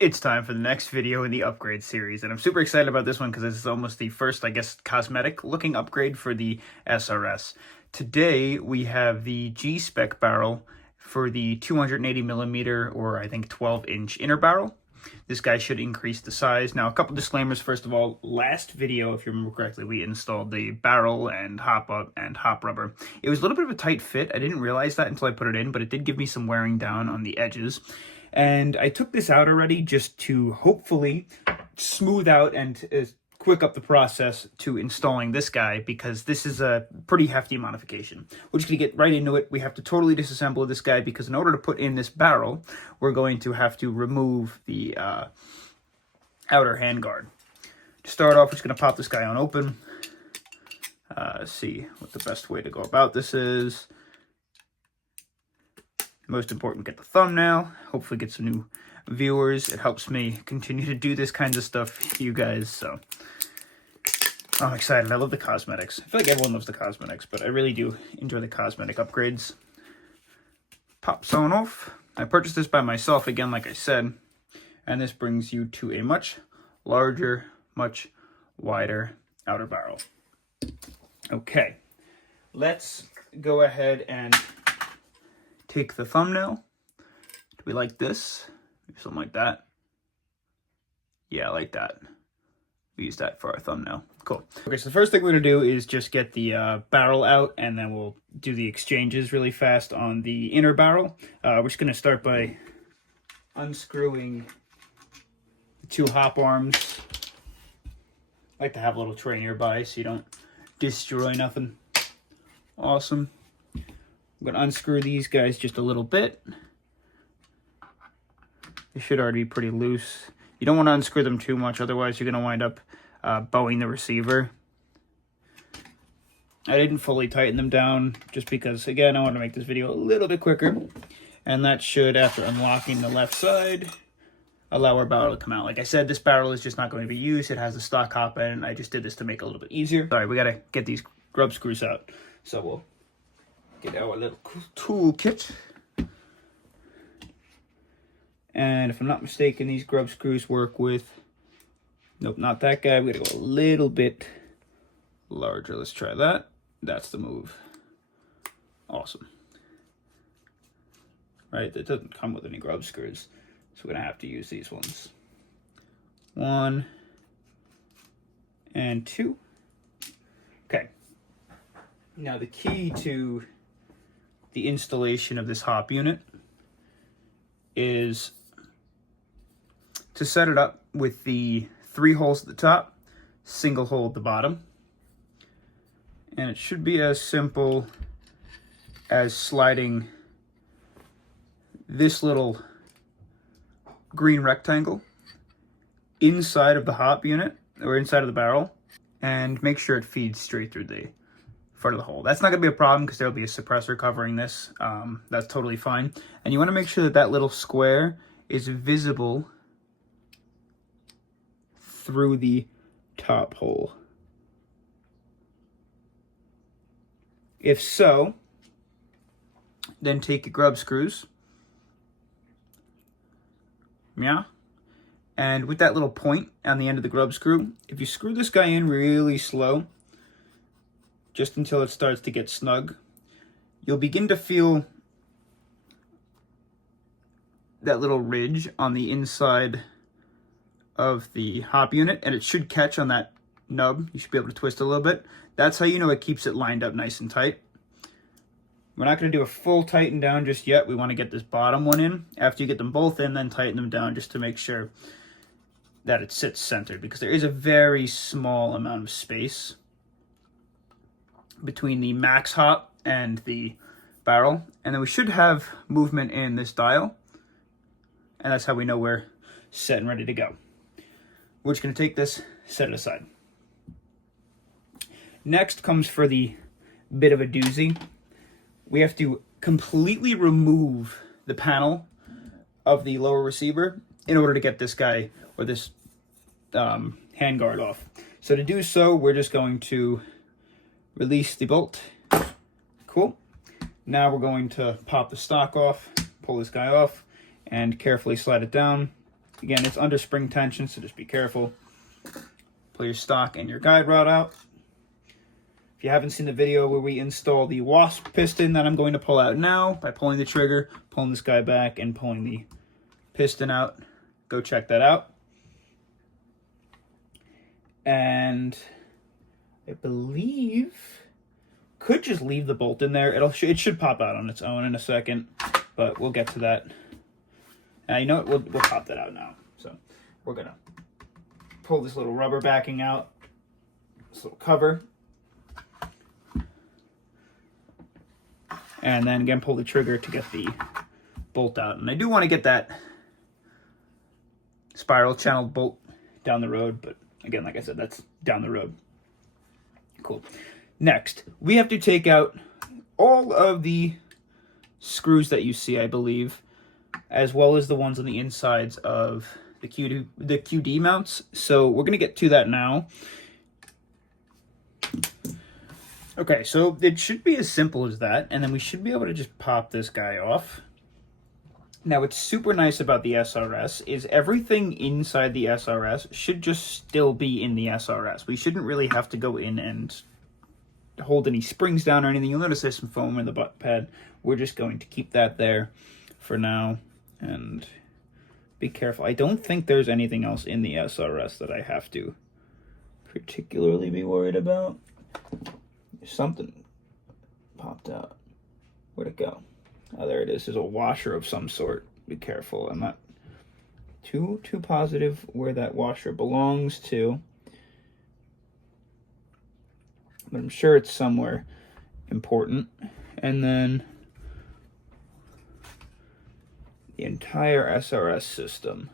It's time for the next video in the upgrade series, and I'm super excited about this one because this is almost the first, I guess, cosmetic looking upgrade for the SRS. Today we have the G-Spec barrel for the 280mm or I think 12-inch inner barrel. This guy should increase the size. Now, a couple disclaimers. First of all, last video, if you remember correctly, we installed the barrel and hop up and hop rubber. It was a little bit of a tight fit. I didn't realize that until I put it in, but it did give me some wearing down on the edges. And I took this out already just to hopefully smooth out and quick up the process to installing this guy, because this is a pretty hefty modification. We're just going to get right into it. We have to totally disassemble this guy because in order to put in this barrel, we're going to have to remove the outer handguard. To start off, we're just going to pop this guy on open. See what the best way to go about this is. Most important, get the thumbnail. Hopefully get some new viewers. It helps me continue to do this kinds of stuff for you guys, so I'm excited. I love the cosmetics. I feel like everyone loves the cosmetics, but I really do enjoy the cosmetic upgrades. Pops on off. I purchased this by myself again, like I said, and this brings you to a much larger, much wider outer barrel. Okay, let's go ahead and take the thumbnail. Do we like this? Maybe something like that. Yeah, I like that. We use that for our thumbnail. Cool. Okay, so the first thing we're going to do is just get the barrel out, and then we'll do the exchanges really fast on the inner barrel. We're just going to start by unscrewing the two hop arms. I like to have a little tray nearby so you don't destroy nothing. Awesome. I'm going to unscrew these guys just a little bit. They should already be pretty loose. You don't want to unscrew them too much, otherwise you're going to wind up bowing the receiver. I didn't fully tighten them down just because, again, I want to make this video a little bit quicker. And that should, after unlocking the left side, allow our barrel to come out. Like I said, this barrel is just not going to be used. It has a stock hop in. I just did this to make it a little bit easier. All right, we got to get these grub screws out. So we'll get our little tool kit. And if I'm not mistaken, these grub screws work with, nope, not that guy. We're going to go a little bit larger. Let's try that. That's the move. Awesome. Right, that doesn't come with any grub screws, so we're going to have to use these ones. 1 and 2. Okay. Now the key to the installation of this hop unit is to set it up with the 3 holes at the top, single hole at the bottom. And it should be as simple as sliding this little green rectangle inside of the hop unit, or inside of the barrel, and make sure it feeds straight through the front of the hole. That's not going to be a problem because there'll be a suppressor covering this. That's totally fine. And you want to make sure that that little square is visible through the top hole. If so, then take your grub screws. Yeah. And with that little point on the end of the grub screw, if you screw this guy in really slow, just until it starts to get snug, you'll begin to feel that little ridge on the inside of the hop unit, and it should catch on that nub. You should be able to twist a little bit. That's how you know it keeps it lined up nice and tight. We're not going to do a full tighten down just yet. We want to get this bottom one in. After you get them both in, then tighten them down just to make sure that it sits centered, because there is a very small amount of space between the max hop and the barrel. And then we should have movement in this dial, and that's how we know we're set and ready to go. We're just going to take this, set it aside. Next comes for the bit of a doozy. We have to completely remove the panel of the lower receiver in order to get this guy, or this handguard, off. So to do so, we're just going to release the bolt. Cool. Now we're going to pop the stock off, pull this guy off, and carefully slide it down. Again, it's under spring tension, so just be careful. Pull your stock and your guide rod out. If you haven't seen the video where we install the wasp piston that I'm going to pull out now by pulling the trigger, pulling this guy back, and pulling the piston out, go check that out. And I believe could just leave the bolt in there. It should pop out on its own in a second, but we'll get to that. You know what? We'll pop that out now. So we're gonna pull this little rubber backing out, this little cover, and then again pull the trigger to get the bolt out. And I do want to get that spiral channeled bolt down the road, but again, like I said, that's down the road. Cool. Next, we have to take out all of the screws that you see, I believe, as well as the ones on the insides of the QD mounts. So we're going to get to that now. Okay, so it should be as simple as that, and then we should be able to just pop this guy off. Now, what's super nice about the SRS is everything inside the SRS should just still be in the SRS. We shouldn't really have to go in and hold any springs down or anything. You'll notice there's some foam in the butt pad. We're just going to keep that there for now and be careful. I don't think there's anything else in the SRS that I have to particularly be worried about. Something popped out. Where'd it go? Oh, there it is. There's a washer of some sort. Be careful. I'm not too positive where that washer belongs to, but I'm sure it's somewhere important. And then the entire SRS system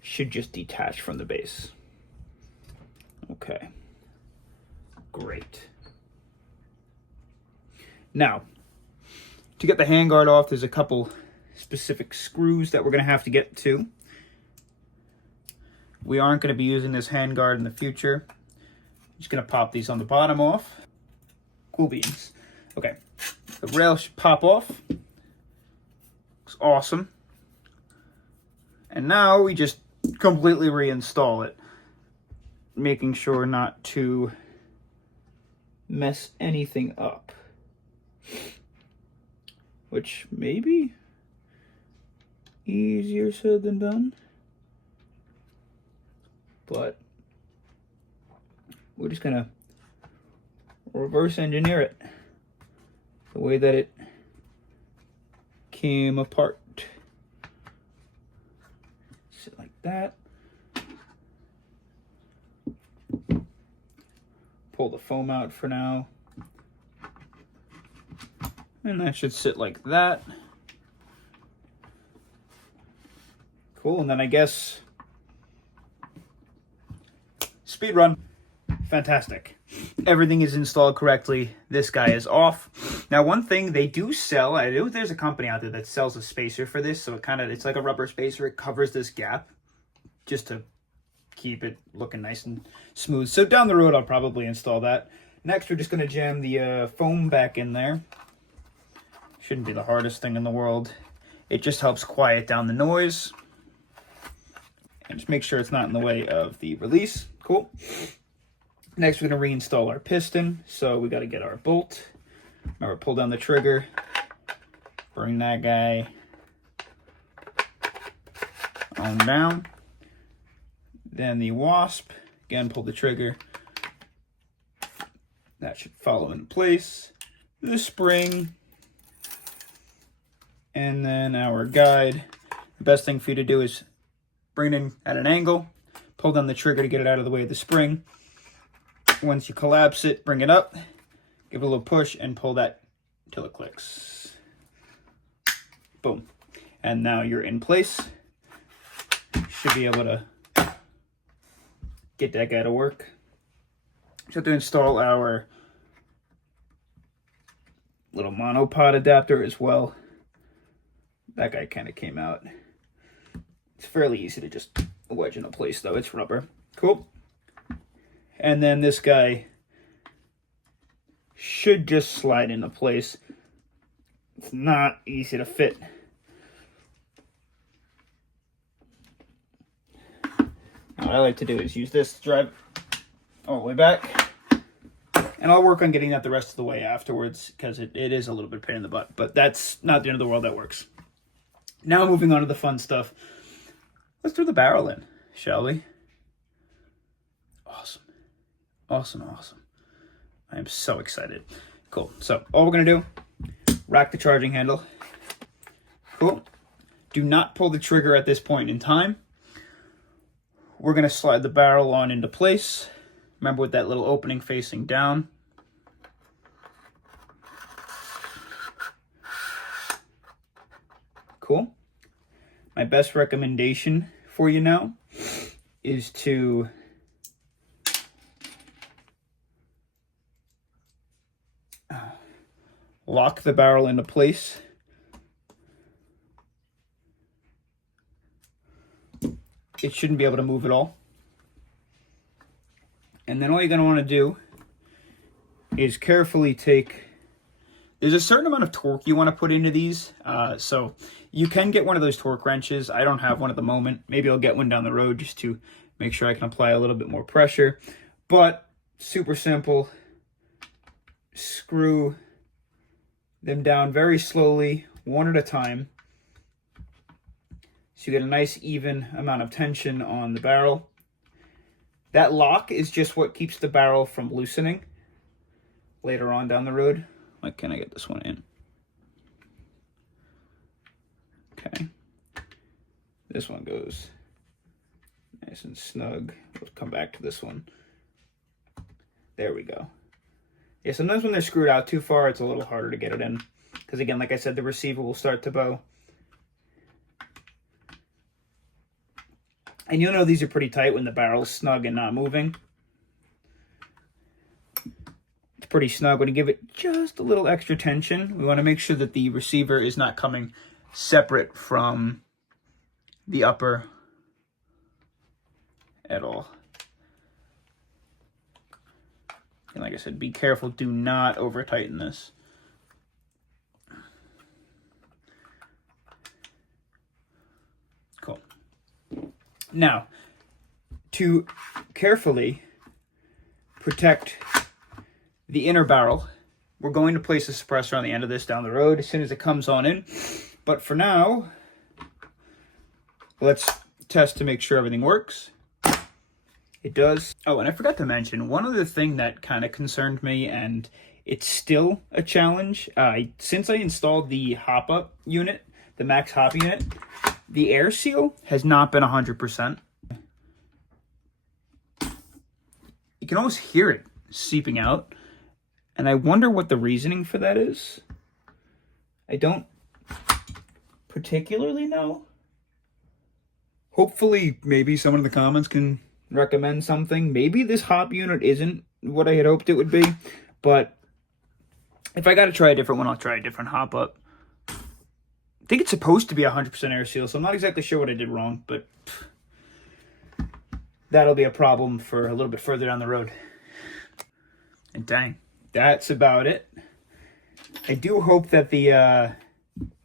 should just detach from the base. Okay. Great. Now, to get the handguard off, there's a couple specific screws that we're going to have to get to. We aren't going to be using this handguard in the future. Just going to pop these on the bottom off. Cool beans. Okay, the rail should pop off. Looks awesome. And now we just completely reinstall it, making sure not to mess anything up. Which may be easier said than done, but we're just gonna reverse engineer it the way that it came apart. Sit like that. Pull the foam out for now. And that should sit like that. Cool, and then I guess speed run. Fantastic. Everything is installed correctly. This guy is off. Now, one thing they do sell, I know there's a company out there that sells a spacer for this, so it's like a rubber spacer. It covers this gap just to keep it looking nice and smooth. So down the road, I'll probably install that. Next, we're just going to jam the foam back in there. Shouldn't be the hardest thing in the world. It just helps quiet down the noise. And just make sure it's not in the way of the release. Cool. Next, we're going to reinstall our piston. So we got to get our bolt. Remember, pull down the trigger. Bring that guy on down. Then the wasp. Again, pull the trigger. That should follow in place. The spring. And then our guide. The best thing for you to do is bring it in at an angle, pull down the trigger to get it out of the way of the spring. Once you collapse it, bring it up, give it a little push, and pull that until it clicks. Boom. And now you're in place. Should be able to get that guy to work. Just have to install our little monopod adapter as well. That guy kind of came out. It's fairly easy to just wedge into place, though. It's rubber. Cool. And then this guy should just slide into place. It's not easy to fit. what I like to do is use this to drive all the way back. And I'll work on getting that the rest of the way afterwards, because it is a little bit of a pain in the butt. But that's not the end of the world, that works. Now moving on to the fun stuff. Let's throw the barrel in, shall we? Awesome. Awesome, awesome. I am so excited. Cool. So all we're going to do, rack the charging handle. Cool. Do not pull the trigger at this point in time. We're going to slide the barrel on into place. Remember, with that little opening facing down. Cool. My best recommendation for you now is to lock the barrel into place. It shouldn't be able to move at all. And then all you're going to want to do is carefully take... There's a certain amount of torque you want to put into these. So you can get one of those torque wrenches. I don't have one at the moment. Maybe I'll get one down the road just to make sure I can apply a little bit more pressure. But super simple. Screw them down very slowly, one at a time. So you get a nice even amount of tension on the barrel. That lock is just what keeps the barrel from loosening later on down the road. Like, can I get this one in? Okay. This one goes nice and snug. We'll come back to this one. There we go. Yeah, sometimes when they're screwed out too far, it's a little harder to get it in. Because again, like I said, the receiver will start to bow. And you'll know these are pretty tight when the barrel's snug and not moving. It's pretty snug when you give it just a little extra tension. We want to make sure that the receiver is not coming separate from the upper at all. And like I said, be careful. Do not over tighten this. Cool. Now, to carefully protect the inner barrel, we're going to place a suppressor on the end of this down the road as soon as it comes on in. But for now, let's test to make sure everything works. It does. Oh, and I forgot to mention, one other thing that kind of concerned me, and it's still a challenge. Since I installed the hop-up unit, the max hop unit, the air seal has not been 100%. You can almost hear it seeping out, and I wonder what the reasoning for that is. I don't particularly know. Hopefully, maybe someone in the comments can recommend something. Maybe this hop unit isn't what I had hoped it would be, but if I got to try a different one, I'll try a different hop up. I think it's supposed to be 100% air seal, so I'm not exactly sure what I did wrong, but that'll be a problem for a little bit further down the road. And dang, that's about it. I do hope that the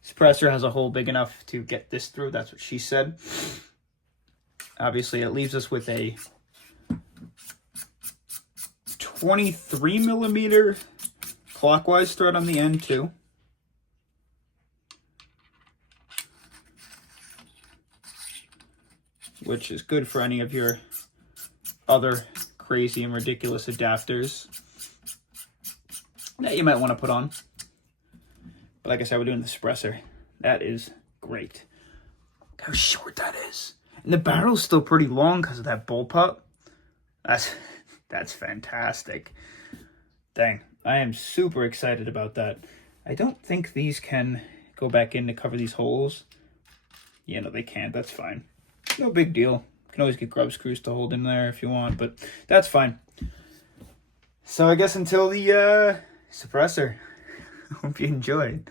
suppressor has a hole big enough to get this through. That's what she said. Obviously, it leaves us with a 23 millimeter clockwise thread on the end too. Which is good for any of your other crazy and ridiculous adapters that you might want to put on. But like I said, we're doing the suppressor. That is great. Look how short that is. And the barrel's still pretty long because of that bullpup. That's fantastic. Dang, I am super excited about that. I don't think these can go back in to cover these holes. Yeah, no, they can't. That's fine. No big deal. You can always get grub screws to hold in there if you want, but that's fine. So I guess until the suppressor, hope you enjoyed.